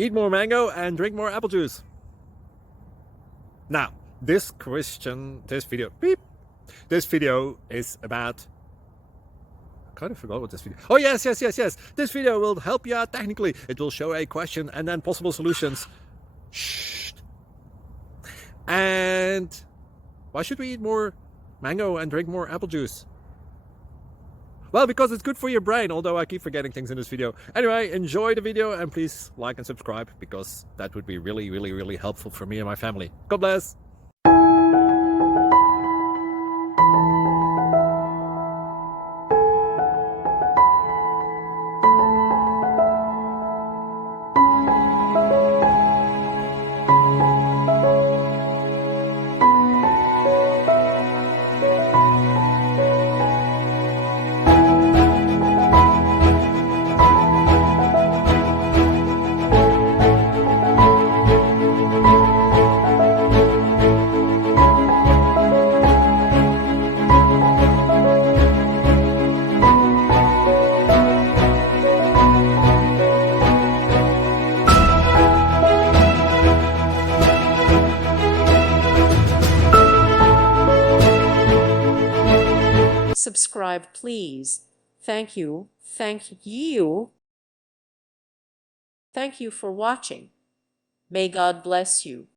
Eat more mango and drink more apple juice. Now, this video is about... I kind of forgot what this video... Oh, yes. This video will help you out technically. It will show a question and then possible solutions. Shh. And why should we eat more mango and drink more apple juice? Well, because it's good for your brain, although I keep forgetting things in this video. Anyway, enjoy the video and please like and subscribe, because that would be really helpful for me and my family. God bless! Subscribe, please. Thank you. Thank you. Thank you for watching. May God bless you.